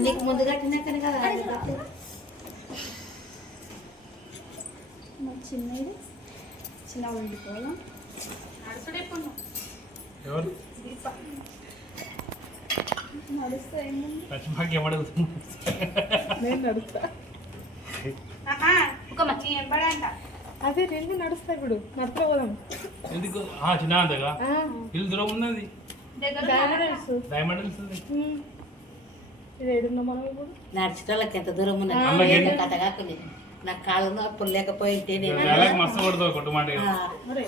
నీకు ముందు కట్టినాకనే కదా చిన్నది చిన్న వండుకోవాలా ఎవరు నడుస్తా నేను నడుస్తా ఒక మంచి ఎంపడంట అదే రెండు నడుస్తా ఇప్పుడు నడుపులో పోదాం ఎందుకు చిన్న అంతగా ఇల్లు దూరం ఉన్నది డైమండ్ ఇది ఏడున్నా మనం ఇప్పుడు నడిచేటోళ్ళకి ఎంత దూరం ఉన్నది కథ కాకుండా నాకు కాళ్ళు నొప్పులు లేకపోయింటే నేను మస్తు కొడుతుంది కొట్టుమాట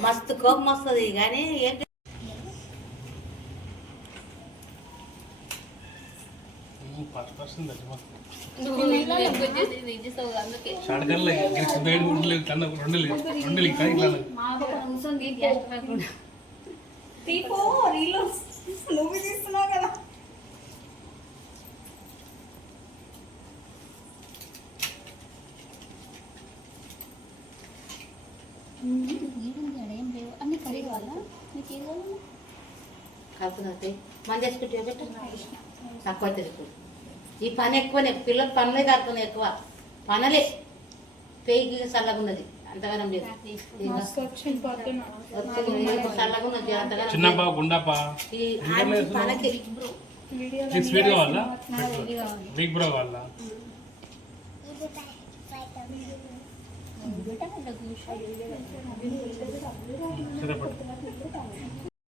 మస్తు కోపం వస్తుంది కానీ ఏంటి నువ్వు తీస్తున్నావు కదా అన్ని కర్రీ కావాలా నీకు ఏం కావాలి కాకపోతే మంది వేసుకుంటే పెట్ట తక్కువ తెలుసు ఈ పని ఎక్కువనే పిల్లలు పనులే కాకుండా ఎక్కువ పనులే పేయికి చల్లగా ఉన్నది అంతగానం లేదు చల్లగా ఉన్నది అంతగానం చిన్నప్ప గుండప్ప పనకి స్వీట్ కావాలా బిగ్ బ్రో కావాలా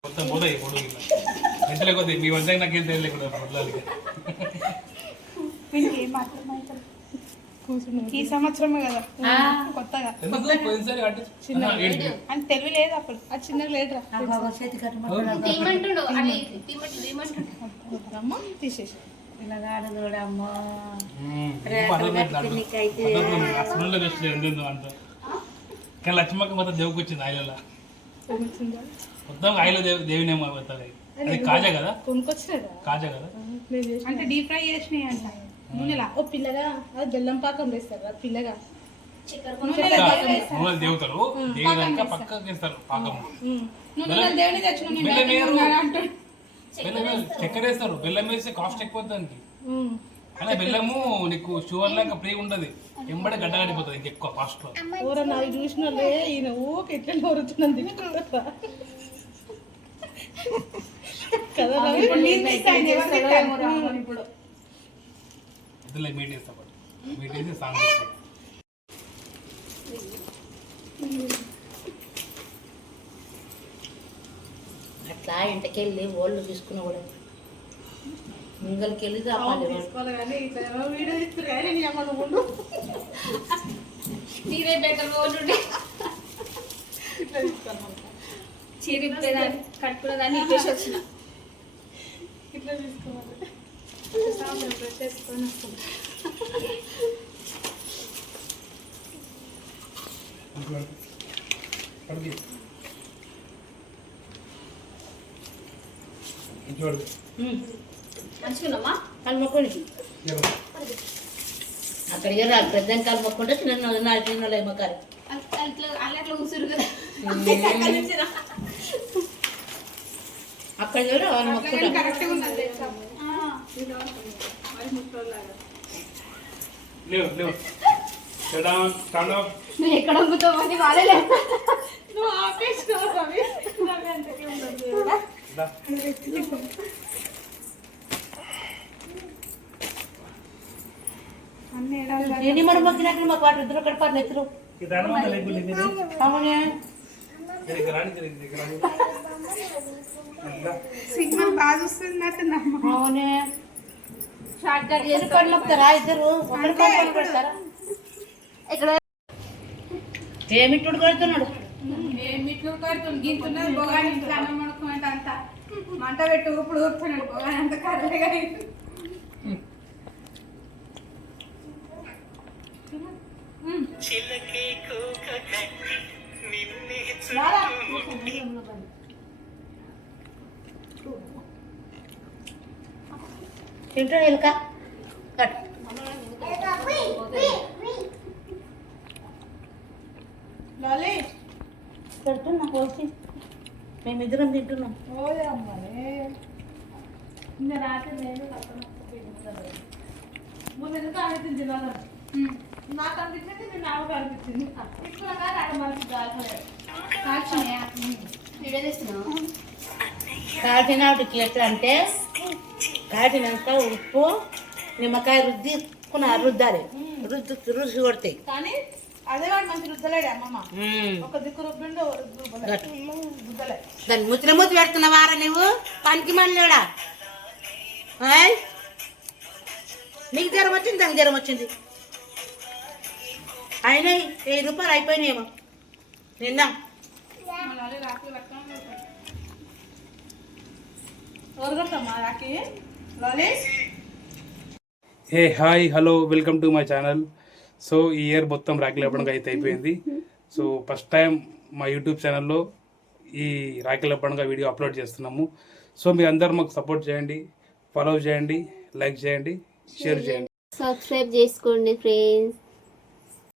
మొత్తం పోతాయి పొడుగు ఎంత లేకపోతే మీ వద్ద నాకేం తెలియకుండా వదలాలి ఈ సంవత్సరమే కదా కొత్తగా అని తెలివి లేదు అప్పుడు ఆ చిన్న లేదురా చేతి తీసేసి పిల్లగాడమ్మా కానీ లక్ష్మక్క మొత్తం దేవుకి వచ్చింది ఆయిలలో మొత్తం ఆయిల దేవినేమో అవుతుంది అది కాజా కదా కాజా కదా అంటే డీప్ ఫ్రై చేసినాయి అంట నూనెలా ఓ పిల్లగా అది బెల్లం పాకం వేస్తారు పిల్లగా నూనెలు దేవుతారు దేవుదాక పక్కకి వేస్తారు పాకం దేవుని తెచ్చుకుని బెల్లం చక్కెర వేస్తారు బెల్లం వేస్తే కాస్ట్ ఎక్కువ దానికి అలా బెల్లము నీకు షుగర్ లాగా ఫ్రీ ఉండదు ఎంబడే గడ్డ గడిపోతుంది ఇంకెక్కువ కాస్ట్ లో నాకు చూసిన ఈయన ఊకి ఎట్లా నోరుతున్నాను ఇదిలో మీట్ వేస్తా మీట్ వేసి సాంగ్ అట్లా ఇంటికెళ్ళి ఓళ్ళు తీసుకుని కూడా ముంగలికి వెళ్ళి నీరే బెటర్ ఓల్డ్ చీరిప్పేదాన్ని కట్టుకునేదాన్ని ఇచ్చేసి వచ్చిన ఇట్లా తీసుకోవాలి మంచిగున్నామా కాలు మొక్కోనికి అక్కడికి రాదు పెద్ద కాలు మొక్కుంటే చిన్న చిన్న మొక్కారు అట్లా కూర్చురు కదా అక్కడ చూడు వాళ్ళు మొక్కుంటారు కరెక్ట్గా ఉన్నది నువ్వు ఎక్కడ అమ్ముతావు అని వాళ్ళే లేదు నువ్వు ఆపేసినావు రవి నేను మరి మొక్కినట్లు మా పాటు ఇద్దరు ఒకటి పాటు ఎత్తురు అవునే సిగ్నల్ బాగా వస్తుంది అవునే ఎన్ని పనులు మొక్కుతారా ఇద్దరు ఒకరి పనులు పెడతారా ఇక్కడ ఏమిట్టుడు కొడుతున్నాడు మిట్లు కడుతుంది గింతున్నది బొగాని అన్నం అనుకున్నట్టు అంతా మంట పెట్టి ఊపుడు ఊపుతున్నాడు బొగాని అంత కర్రగా తింటాడు ఎలుక కట్ పెడుతున్నా పోసి మేమిద్దరం తింటున్నాం ఇంకా రాత్రి నేను అనిపించింది నాకు అనిపించింది నేను ఆమెకు అనిపించింది ఇప్పుడు నాకు మనకి కాల్చలేదు వీడియో తీస్తున్నావు కాటినాటికి ఎట్లా అంటే కాటినాక ఉప్పు నిమ్మకాయ రుద్దాలి రుచి కొడతాయి. కానీ అదే వాడు మంచి రుద్దలేడు అమ్మమ్మ. ఒక దిక్కు రుబ్బిండు రుద్దలే. దాన్ని ముచ్చిన మూతి పెడుతున్నావారా నువ్వు పనికి మనలేడా? నీకు జ్వరం వచ్చింది, దానికి జ్వరం వచ్చింది. అయినాయి 1000 రూపాయలు అయిపోయినాయేమో నిన్న. ఎవరుకొడతామా రాకి లాలి? Hey hi hello welcome to my channel. So ఈ ఇయర్ మొత్తం రాఖీ పండుగ అయితే అయిపోయింది. సో ఫస్ట్ టైం మా యూట్యూబ్ ఛానల్లో ఈ రాఖీల పండుగ వీడియో అప్లోడ్ చేస్తున్నాము. సో మీరు అందరూ మాకు సపోర్ట్ చేయండి, ఫాలో చేయండి, లైక్ చేయండి, షేర్ చేయండి, సబ్స్క్రైబ్ చేసుకోండి ఫ్రెండ్స్.